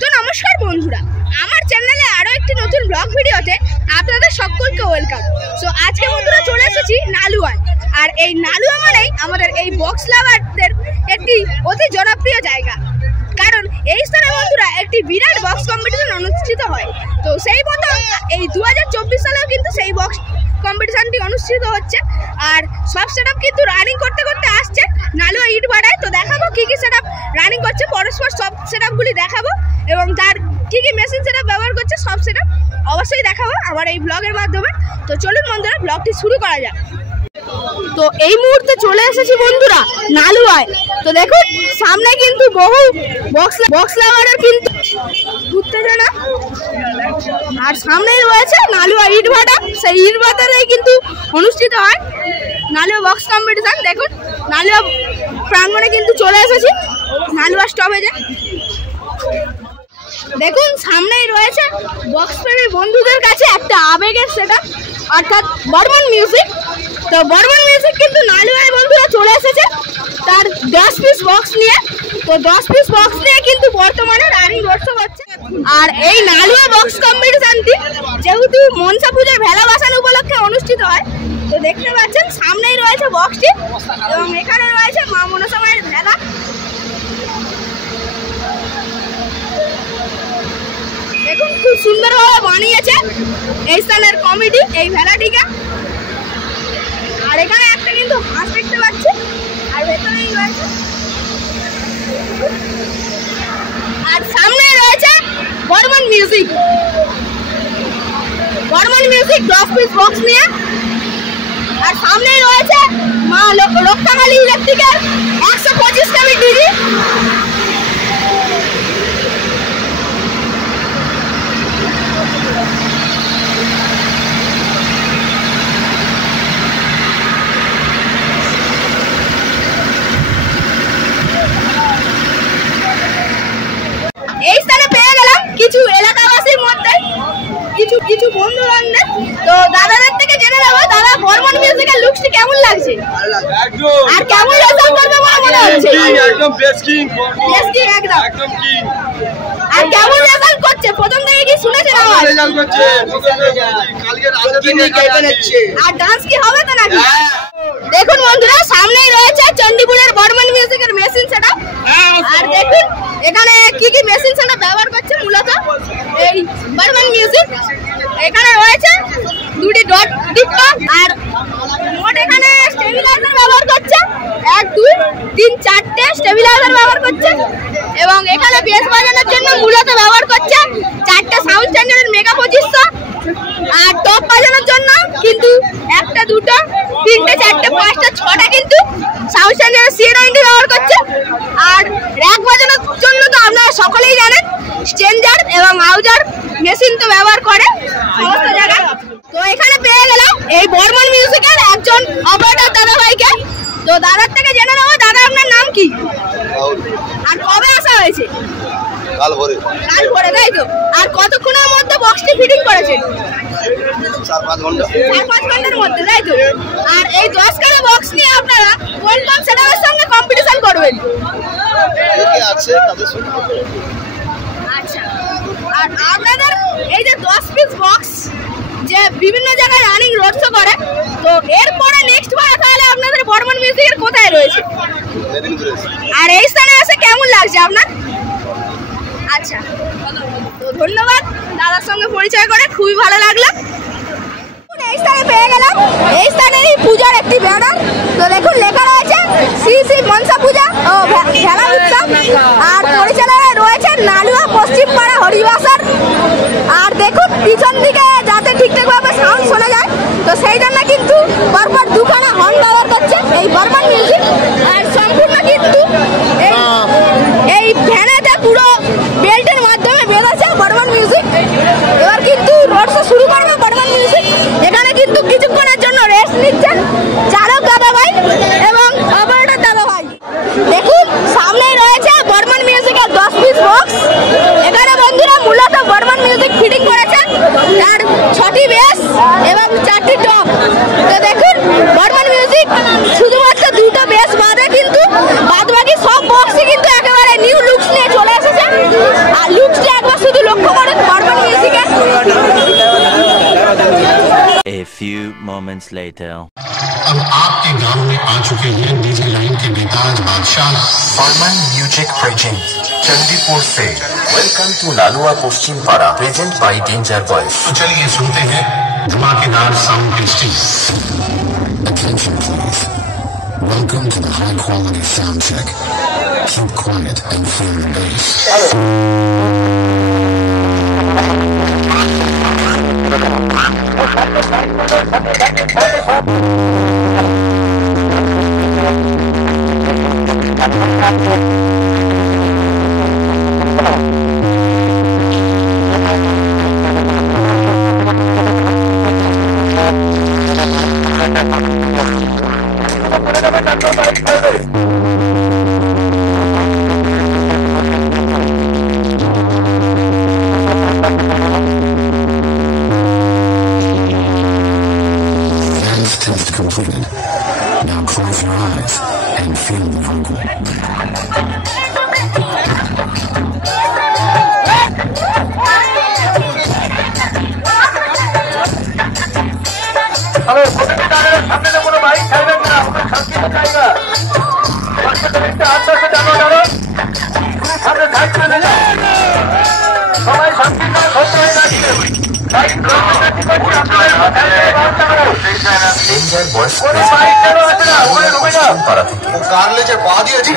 তো নমস্কার বন্ধুরা, আমার চ্যানেলে আরো একটি নতুন ব্লগ ভিডিওতে আপনাদের সকলকে ওয়েলকাম। সো আজকে বন্ধুরা চলে এসেছি নালুয়ায়। আর এই নালুয়া মানেই আমাদের এই বক্স লাভারদের একটি অতি জনপ্রিয় জায়গা, কারণ এই স্থানে বন্ধুরা একটি বিরাট বক্স কম্পিটিশন অনুষ্ঠিত হয়। তো সেই মতো এই 2024 সালেও কিন্তু সেই বক্স কম্পিটিশনটি অনুষ্ঠিত হচ্ছে। আর সব সেটআপ কিন্তু রানিং করতে করতে আসছে নালুয়া ইট ভাটায়। তো দেখাবো কি কি সেটআপ রানিং করছে, পরস্পর সব সেটআপগুলি দেখাবো এবং তার কি কি মেশিন সেটআপ ব্যবহার করছে সব সেটআপ অবশ্যই দেখাবো আমার এই ব্লগের মাধ্যমে। তো চলুন বন্ধুরা ব্লগটি শুরু করা যাক। তো এই মুহূর্তে চলে এসেছি বন্ধুরা নালুয়ায়। তো দেখুন সামনে কিন্তু বহু বক্স লাভারের কিন্তু উত্তেজনা, আর সামনেই রয়েছে নালুয়া ইট ভাটা। সেই ইট ভাটাতেই কিন্তু অনুষ্ঠিত হয় নালুয়া বক্স কম্পিটিশন। দেখুন নালুয়া প্রাঙ্গণে কিন্তু চলে এসেছি নালুয়া স্টপেজে। দেখুন সামনেই রয়েছে বক্স প্রেমী বন্ধুদের কাছে একটা আবেগের সেটআপ, অর্থাৎ বর্মন মিউজিক। তো বর্মন মিউজিক কিন্তু নালুয়ায় বন্ধুরা চলে এসেছে তার 10 পিস বক্স নিয়ে। তো 10 পিস বক্স নিয়ে কিন্তু বর্তমানে রানিং রোডশো হচ্ছে। আর এই নালুয়া বক্স কম্পিটিশনটি যেহেতু মনসা পূজার ভেলা ভাসান উপলক্ষে অনুষ্ঠিত হয়, তো দেখতে পাচ্ছেন সামনেই রয়েছে বক্সটি এবং এখানে রয়েছে মা মনসা মায়ের ভেলা। দেখুন খুব সুন্দরভাবে বানিয়েছে এই স্থানের কমিটি এই ভেলাটিকে। আর এখানে একটা কিন্তু হাঁস দেখতে পাচ্ছি, আর ভেতরেই রয়েছে, আর সামনে রয়েছে Barman music. Barman music 10 piece box নিয়ে। আর সামনেই রয়েছে মা রক্ষাকালী ইলেকট্রিকের 125 কেভি টিভি। এই স্থানে পেয়ে গেলাম কিছু এলাকাবাসীর মধ্যে কিছু বন্ধু বান্ধব। তো দাদাদের থেকে জেনে নেবো দাদা বর্মন মিউজিকের লুকসটি কেমন লাগছে আর কেমন রেজাল্ট করবে মনে হচ্ছে। একদম বেস্ট কিং একদম কিং। আর কেমন রেজাল্ট করছে প্রথম থেকে কি শুনেছেন আওয়াজ? রেজাল্ট করছে কালকে রাতে থেকে কেটে যাচ্ছে। আর ডান্স কি হবে তো নাকি? দেখুন বন্ধুরা সামনেই রয়েছে চণ্ডীপুরের বর্মন মিউজিকের মেশিন সেটআপ। আর দেখুন এখানে কি কি মেশিন সেটআপ ব্যবহার করছে মূলত এই বর্মন মিউজিক। এখানে রয়েছে দুটি ডট ডিপ্পা, আর মোট এখানে স্টেবিলাইজার ব্যবহার করছে 1 2 3 4টে স্টেবিলাইজার ব্যবহার করছে। এবং এখানে বেস বাজানোর জন্য মূলত ব্যবহার করছে 4টে সাউন্ড স্ট্যান্ডার্ডের মেগা 2500। আর টপ বাজানোর জন্য কিন্তু 1টা 2টা 3টে 4টে 5টা 6টা কিন্তু সাউন্ড স্ট্যান্ডার্ডের C90 ব্যবহার করছে। আর র‍্যাক বাজানোর জন্য তো আপনারা সকলেই জানেন স্ট্রেঞ্জার এবং আউজার মেশিন তো ব্যবহার করে সমস্ত জায়গায়। তো এখানে পেয়ে গেলাম এই বর্মন মিউজিকের একজন অপারেটর দাদা ভাইকে। তো দাদার থেকে জেনে নেবো দাদা আপনার নাম কি আর কবে আসা হয়েছে? কাল ভোরে তাই তো। আর কতক্ষণের মধ্যে বক্সটি ফিটিং করেছেন? 4-5 ঘন্টা। 4-5 ঘন্টার মধ্যে, তাই তো। আর এই 10 কাটা বক্স নিয়ে আপনারা কোন সেটআপের সঙ্গে কম্পিটিশন করবেন? আছে তাদের সঙ্গে। আচ্ছা, আর আপনাদের এই যে 10 পিস বক্স যে বিভিন্ন জায়গায় রানিং রোডশো করে, তো এরপরে নেক্সট বার তাহলে আপনাদের বর্মন মিউজিকের কোথায় রয়েছে? আর এই স্থানে এসে কেমন লাগছে আপনার? আচ্ছা, তো ধন্যবাদ, দাদার সঙ্গে পরিচয় করে খুবই ভালো লাগলো। এই স্থানে পেয়ে গেলাম এই স্থানেই পূজার একটি ব্যানার। তো দেখুন লেখা রয়েছে শ্রী শ্রী মনসা পূজা ও ভেলা উৎসব। আর পরিচালনায় রয়েছে নালুয়া পশ্চিম পাড়া হরিবাসার। আর দেখুন পিছন দিকে যাতে ঠিকঠাকভাবে সাউন্ড শোনা যায়, তো সেই জন্য কিন্তু পরপর দুখানা হর্ন ব্যবহার করছে এই বর্মন মিউজিক। আর সম্পূর্ণ কিন্তু এই ভ্যানেতে পুরো বেল্টের মাধ্যমে বেঁধেছে বর্মন মিউজিক। এবার কিন্তু রোডশো শুরু করবে বর্মন মিউজিক। এখানে কিন্তু কিছুক্ষণের জন্য রেস্ট নিচ্ছেন চালক দাদা ভাই এবং অপারেটর দাদা ভাই। দেখুন সামনে রয়েছে বর্মন মিউজিকের 10 পিস moments later. अब आपके गांव में आ चुके हैं डीजे लाइन के बेताज बादशाह फरमान म्यूजिक प्रेजेंट चंडीपुर से वेलकम टू नालुआ पश्चिम पाड़ा प्रेजेंट बाय डेंजर वॉइस। तो चलिए सुनते हैं धमाकेदार sound testing. Attention please. Welcome to the high quality sound check. Keep quiet and feel the bass. Test completed. Now close your eyes and feel the vocal. Danger voice पाड़ा থেকে ও কার লেজে পা দিয়েছে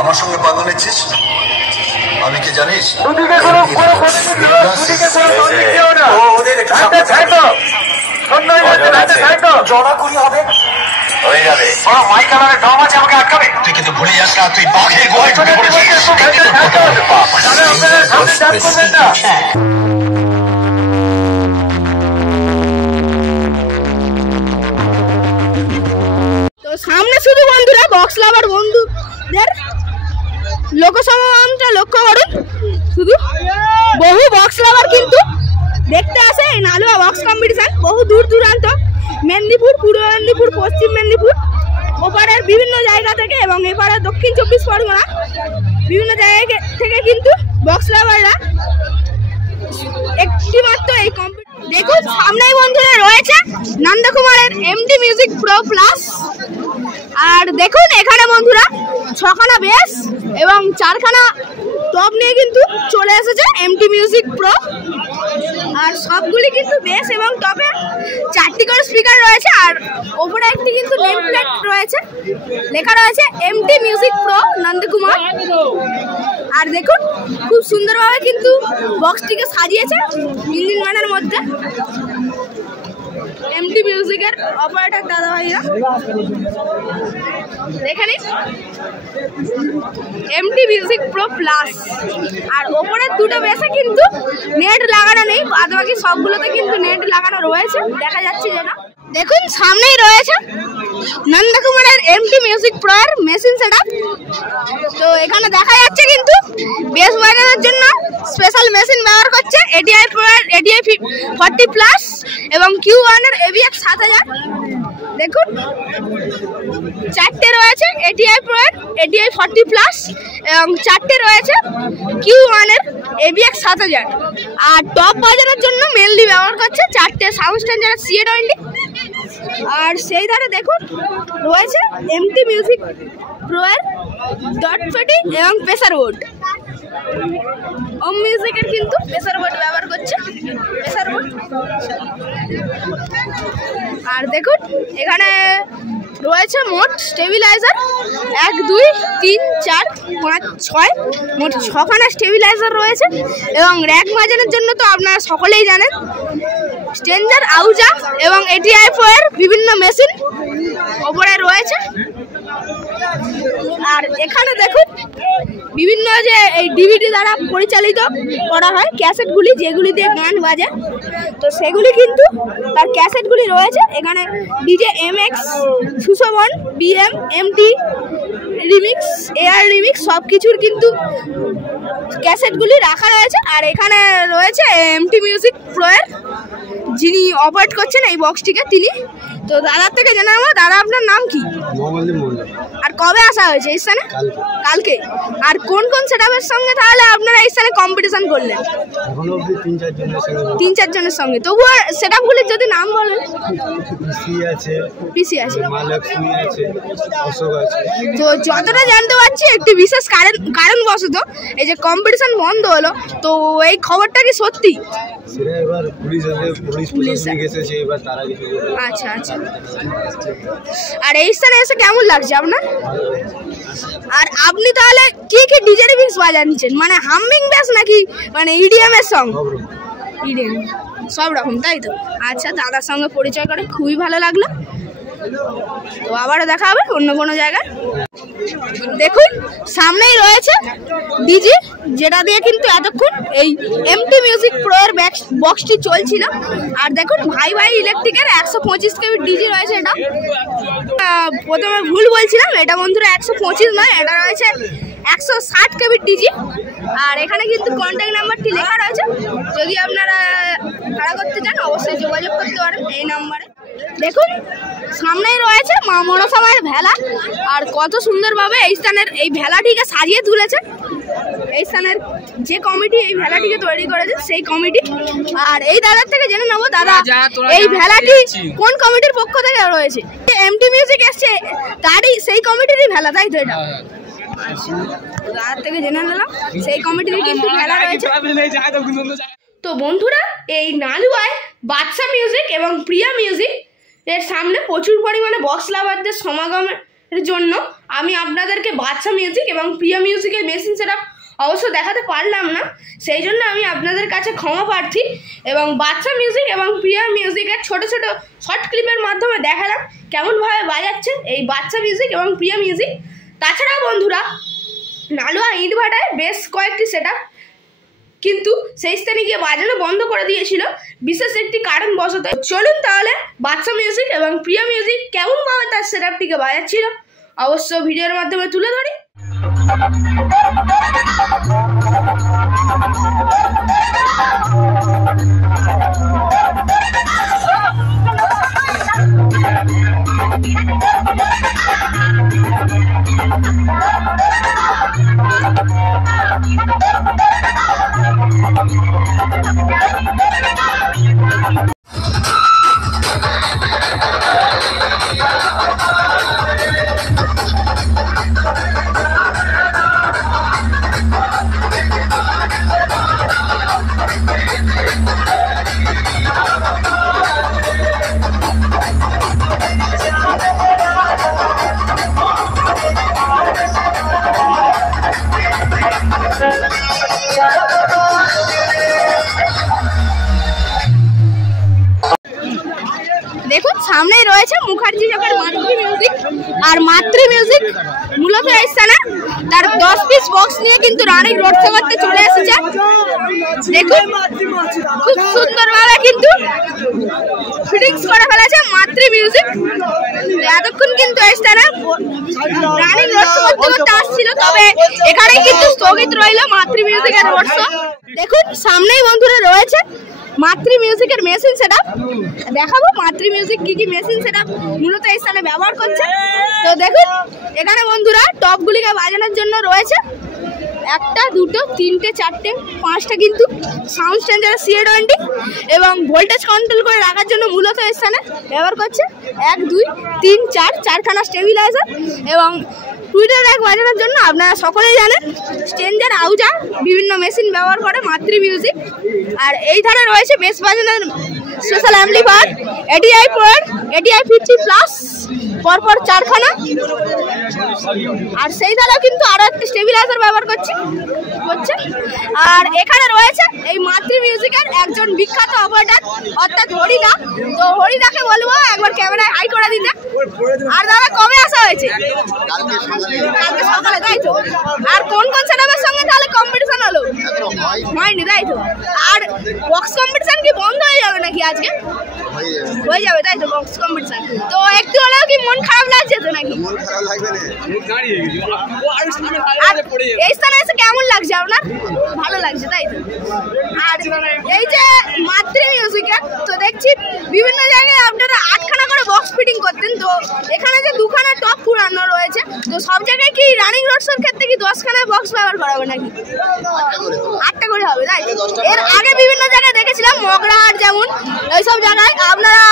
আমার সঙ্গে পাঙ্গা নিচ্ছিস? আমি কি জানিস? তুই কিন্তু ভুলে যাস না, তুই বাঘের গোয়ায় ঢুকে পড়েছিস। তো সামনে শুধু বন্ধুরা বক্স লাভার বন্ধুদের লোকসমাগমটা লক্ষ্য করুন। শুধু বহু বক্স লাভার কিন্তু দেখতে আসে এই নালুয়া বক্স কম্পিটিশন। বহু দূর দূরান্ত মেদিনীপুর, পূর্ব মেদিনীপুর, পশ্চিম মেদিনীপুর, ওপারের বিভিন্ন জায়গা থেকে এবং এপারের দক্ষিণ 24 পরগনা বিভিন্ন জায়গা থেকে কিন্তু বক্স লাভাররা একটিমাত্র এই দেখুন সামনেই বন্ধুরা রয়েছে নন্দকুমারের এমটি মিউজিক প্রো প্লাস। আর দেখুন এখানে বন্ধুরা 6খানা বেস এবং 4খানা টপ নিয়ে কিন্তু চলে এসেছে এমটি মিউজিক প্রো। আর সবগুলি কিন্তু বেস এবং টপে 4টি করে স্পিকার রয়েছে। আর ওপরে একটি কিন্তু নেম প্লেট রয়েছে, লেখা রয়েছে এমটি মিউজিক প্রো নন্দকুমার। আর দেখুন খুব সুন্দরভাবে কিন্তু বক্সটিকে সাজিয়েছে ইঞ্জিন ম্যানের মধ্যে এমটি মিউজিকের অপারেটর দাদা ভাইরা। দেখে নিন এমটি মিউজিক প্রো প্লাস। আর ওপরের দুটো বেসে কিন্তু নেট লাগানো নেই, বাদবাকি সবগুলোতে কিন্তু নেট লাগানো রয়েছে, দেখা যাচ্ছে যেটা। দেখুন সামনেই রয়েছে নন্দকুমারের এমটি মিউজিক প্রো এর মেশিন সেটআপ। তো এখানে দেখা যাচ্ছে কিন্তু বেস বাজানোর জন্য স্পেশাল মেশিন ব্যবহার করছে এডিআই প্রো এর এডিআই 40 প্লাস এবং Q1 এর AVX 7000। দেখুন 4টে রয়েছে এডিআই প্রো এর এডিআই 40 প্লাস এবং 4টে রয়েছে Q1 এর AVX 7000। আর টপ বাজানোর জন্য মেনলি ব্যবহার করছে 4টে সাউন্ড স্ট্যান্ডার্ড CA20। আর সেই ধারে দেখুন রয়েছে এমটি মিউজিক প্রো এর ডট পেটি এবং প্রেসার বোর্ড। ওম মিউজিকের কিন্তু প্রেসার বোর্ড ব্যবহার করছে, প্রেসার বোর্ড। আর দেখুন এখানে রয়েছে মোট স্টেবিলাইজার 1 2 3 4 5 6 মোট 6খানা স্টেবিলাইজার রয়েছে। এবং র্যাক বাজানোর জন্য তো আপনারা সকলেই জানেন স্ট্রেঞ্জার, আউজা এবং এটিআই প্রো এর বিভিন্ন মেশিন ওপরে রয়েছে। আর এখানে দেখুন বিভিন্ন যে এই ডিভিডি দ্বারা পরিচালিত করা হয় ক্যাসেটগুলি, যেগুলি দিয়ে গান বাজে। তো সেগুলি কিন্তু তার ক্যাসেটগুলি রয়েছে এখানে। DJ MX, Sushovan, BM, MT remix, AR remix সব কিছুর কিন্তু ক্যাসেটগুলি রাখা রয়েছে। আর এখানে রয়েছে MT মিউজিক প্রোয়ের যিনি অপারেট করছেন এই বক্সটিকে, তিনি। তো দাদার থেকে জেনে নেবো, দাদা আপনার নাম কি আর কবে আসা হয়েছে এই স্থানে? কালকে। আর কোন কোন সেটআপের সঙ্গে তাহলে আপনারা এই স্থানে কম্পিটিশন করলেন? 3-4 জনের সঙ্গে। তবুও সেটআপগুলির যদি নাম বলেন। পিসি আছে, তো যতটা জানতে পারছি একটি বিশেষ কারণবশত এই যে কম্পিটিশন বন্ধ হলো, তো এই খবরটা কি সত্যি? আচ্ছা আচ্ছা। আর এই স্থানে এসে কেমন লাগছে আপনার? আর আপনি তাহলে কি কি ডিজে রিমিক্স বাজাচ্ছেন, মানে হামিং ব্যাস নাকি মানে ইডিএম এর সঙ্গ? ইডিএম সব রকম, তাই তো? আচ্ছা, দাদার সঙ্গে পরিচয় করে খুবই ভালো লাগলো। তো আবারও দেখা হবে অন্য কোনো জায়গায়। দেখুন সামনেই রয়েছে ডিজি, যেটা দিয়ে কিন্তু এতক্ষণ এই MT মিউজিক প্রো এর বক্সটি চলছিল। আর দেখুন ভাই ইলেকট্রিকের 125 কেবি ডিজি রয়েছে। এটা প্রথমে ভুল বলছিলাম, এটা বন্ধুরা 125 নয়, এটা রয়েছে 160 কেবি ডিজি। আর এখানে কিন্তু কন্ট্যাক্ট নাম্বারটি লেখা রয়েছে, যদি আপনারা ভাড়া করতে চান অবশ্যই যোগাযোগ করতে পারেন এই নাম্বারে। দেখুন সামনেই রয়েছে মা মনসা মায়ের ভেলা, আর কত সুন্দরভাবে এই স্থানের এই ভেলাটিকে সাজিয়ে তুলেছে এই স্থানের যে কমিটি এই ভেলাটিকে তৈরি করেছে সেই কমিটি। আর এই দাদার থেকে জেনে নেবো, দাদা এই ভেলাটি কোন কমিটির পক্ষ থেকে রয়েছে? MT মিউজিক এসছে তারই সেই কমিটিরই ভেলা, তাই তো? এটা দাদার থেকে জেনে নিলাম সেই কমিটির কিন্তু ভেলা রয়েছে। তো বন্ধুরা এই নালুয়ায় বাদশা মিউজিক এবং প্রিয়া মিউজিক এর সামনে প্রচুর পরিমাণে বক্স লাভারদের সমাগমের জন্য আমি আপনাদেরকে বাদশা মিউজিক এবং প্রিয়া মিউজিকের মেশিন সেটআপ অবশ্য দেখাতে পারলাম না, সেই জন্য আমি আপনাদের কাছে ক্ষমা প্রার্থী। এবং বাদশা মিউজিক এবং প্রিয়া মিউজিকের ছোট ছোট শর্ট ক্লিপের মাধ্যমে দেখালাম কেমনভাবে বাজাচ্ছে এই বাদশা মিউজিক এবং প্রিয়া মিউজিক। তাছাড়াও বন্ধুরা নালুয়া ইটভাটায় বেশ কয়েকটি সেটআপ কিন্তু সেই স্থানে গিয়ে বাজানো বন্ধ করে দিয়েছিল বিশেষ একটি কারণবশত। চলুন তাহলে বাদশা মিউজিক এবং প্রিয়া মিউজিক কেমনভাবে তার সেটআপটিকে বাজাচ্ছিল অবশ্য ভিডিওর মাধ্যমে তুলে ধরি। দেখুন সামনেই রয়েছে মুখার্জি চকের মাতৃ মিউজিক। আর মাতৃ মিউজিক মূলত এই স্থানে তার 10 পিস বক্স নিয়ে কিন্তু রানিং রোড শো করতে চলে এসেছে। দেখুন খুব সুন্দরভাবে কিন্তু ফিটিংস করে ফেলেছে মাতৃ মিউজিক। এতক্ষণ কিন্তু এই স্থানে রানিং রোড শো করতে আসছিল, তবে এখানেই কিন্তু স্থগিত রইল মাতৃ মিউজিকের রোড শো। দেখুন সামনেই বন্ধুরা রয়েছে মাতৃ মিউজিকের মেশিন সেটআপ, দেখাবো মাতৃ মিউজিক কি কি মেশিন সেটআপ মূলত এই স্থানে ব্যবহার করছে। তো দেখুন এখানে বন্ধুরা টপগুলিকে বাজানোর জন্য রয়েছে 1টা 2টো 3টে 4টে 5টা কিন্তু সাউন্ড স্ট্রেঞ্জার CA20 এবং ভোল্টেজ কন্ট্রোল করে রাখার জন্য মূলত এই স্থানে ব্যবহার করছে 1 2 3 4 4খানা স্টেবিলাইজার। এবং টুইটার র্যাক বাজানোর জন্য আপনারা সকলেই জানেন স্ট্রেঞ্জার আউজা বিভিন্ন মেশিন ব্যবহার করে মাতৃ মিউজিক। আর এই ধারে রয়েছে বেস বাজানোর special amplifier ATI Pro ATI 50+ পরপর 4খানা। আর সেই ধারে কিন্তু আরো একটি স্টেবিলাইজার ব্যবহার করছে। আর এখানে রয়েছে এই মাতৃ মিউজিকের একজন বিখ্যাত অপারেটর অর্থাৎ হরিদা। তো হরিদাকে বলবো একবার ক্যামেরায় হাই করে দিতে। আর দাদা কবে আসা হয়েছে? কালকে সকালে, তাই তো? আর কোন কোন সেটআপের সঙ্গে তাহলে কম্পিটিশন হলো? হয়নি, তাই তো? আর বক্স কম্পিটিশন কি বন্ধ হয়ে যাবে নাকি আজকে হয়ে যাবে তাই তো বক্স কম্পিটিশন। তো একটু হলেও কি মন খারাপ লাগছে তো নাকি? মন খারাপ লাগবে না। এই স্থানে এসে কেমন লাগছে আপনার? ভালো লাগছে তাই তো। আর এই যে মাতৃ মিউজিকে তো দেখছি বিভিন্ন জায়গায় আপনারা 8খানা করে বক্স ফিটিং করতেন, তো এখানে যে 2খানা টপ পুরানো রয়েছে, তো সব জায়গায় কি রানিং রোডসের ক্ষেত্রে কি 10খানা বক্স ব্যবহার করা হবে নাকি? 8টা করে হবে তাই। এর আগে বিভিন্ন জায়গায় দেখেছিলাম মগরাহাট যেমন এইসব জায়গায় আপনারা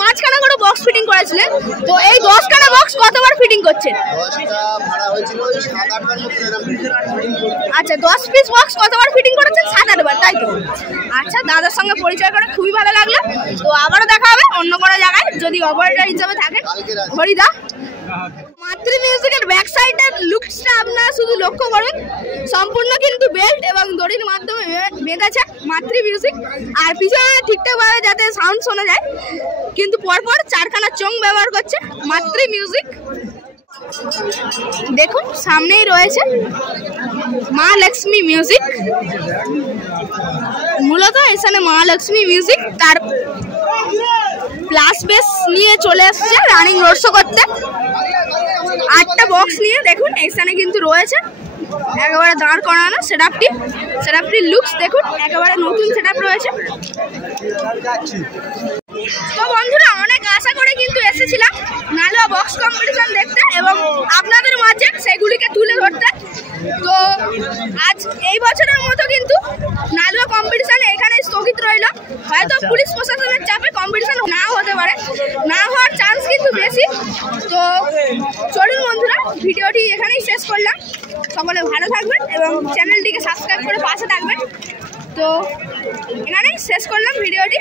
5খানা করে বক্স ফিটিং করেছিলেন, তো এই 10খানা বক্স কতবার ফিটিং করছেন? 10টা ভাড়া হয়েছিল 7-8 বার মতো এরকম। আচ্ছা 10 পিস বক্স কতবার ফিটিং করেছেন? 7-8 বার তাই তো। আচ্ছা দাদার সঙ্গে পরিচয় করে খুবই ভালো লাগলো। তো আবারও দেখা হবে অন্য কোনো জায়গায় যদি অপারেটর হিসেবে থাকেন হরিদা। মাতৃ মিউজিকের ব্যাক সাইডের লুকসটা আপনারা শুধু লক্ষ্য করুন, সম্পূর্ণ কিন্তু বেল্ট এবং দড়ির মাধ্যমে বেঁধেছে মাতৃ মিউজিক। আর পিছনে ঠিকঠাকভাবে যাতে সাউন্ড শোনা যায়, কিন্তু পরপর 4খানা চোং ব্যবহার করছে মাতৃ মিউজিক। দেখুন সামনেই রয়েছে মা লক্ষ্মী মিউজিক, মূলত এখানে মা লক্ষ্মী মিউজিক তার প্লাস বেস নিয়ে চলে আসছে রানিং রোড শো করতে। 8টা বক্স নিয়ে দেখুন এখানে কিন্তু রয়েছে একেবারে দাঁড় করানো সেটআপটির লুকস দেখুন, একেবারে নতুন সেটআপ রয়েছে। তো বন্ধুরা অনেক আশা করে কিন্তু এসেছিলাম নালুয়া বক্স কম্পিটিশন দেখতে এবং আপনাদের মাঝে সেগুলিকে তুলে ধরতে। তো আজ এই বছরের মতো কিন্তু নালুয়া কম্পিটিশন এখানে স্থগিত রইল। হয়তো পুলিশ প্রশাসনের চাপে কম্পিটিশন নাও হতে পারে, না হওয়ার চান্স কিন্তু বেশি। তো চলুন বন্ধুরা ভিডিওটি এখানেই শেষ করলাম। সকলে ভালো থাকবেন এবং চ্যানেলটিকে সাবস্ক্রাইব করে পাশে থাকবেন। তো এখানেই শেষ করলাম ভিডিওটি।